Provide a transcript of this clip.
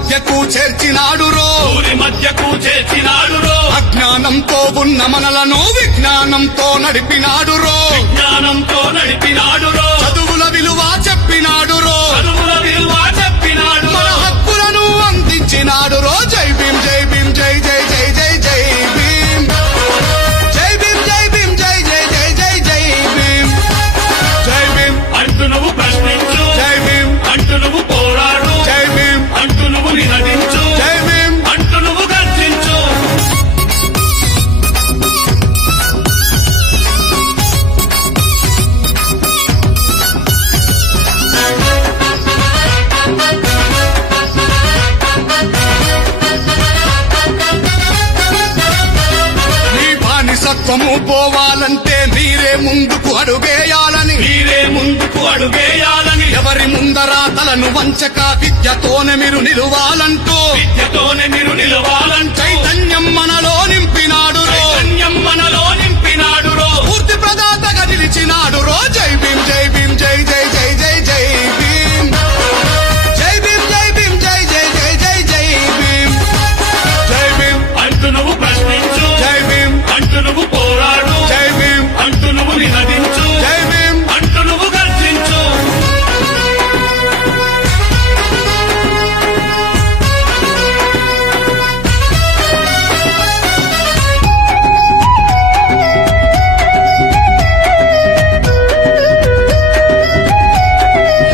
మధ్యకు చేర్చినాడురో చేర్చినాడురో అజ్ఞానంతో ఉన్న మనలను విజ్ఞానంతో నడిపినాడురో చదువుల విలువ చెప్పినాడురో మన హక్కులను అందించినాడురో జై భీమ్ జై భీమ్ జై జై జై జై జై భీమ్ జై భీమ్ జై భీమ్ జై జై జై జై జై భీమ్ జై భీమ్ అంటూ నువ్వు ప్రశ్నించు జై భీమ్ అంటూ నువ్వు పోరాడు జై భీమ్ అంటూ నువ్వు నినదించు జై భీమ్ అంటూ నువ్వు గర్జించు నీ బానిసత్వము పోవాలంటే మీరే ముందుకు అడుగేయాలని ఎవరి ముందర తలను వంచక విద్యతోనే మీరు నిలువాలంటూ చైతన్యం మనలో నింపిన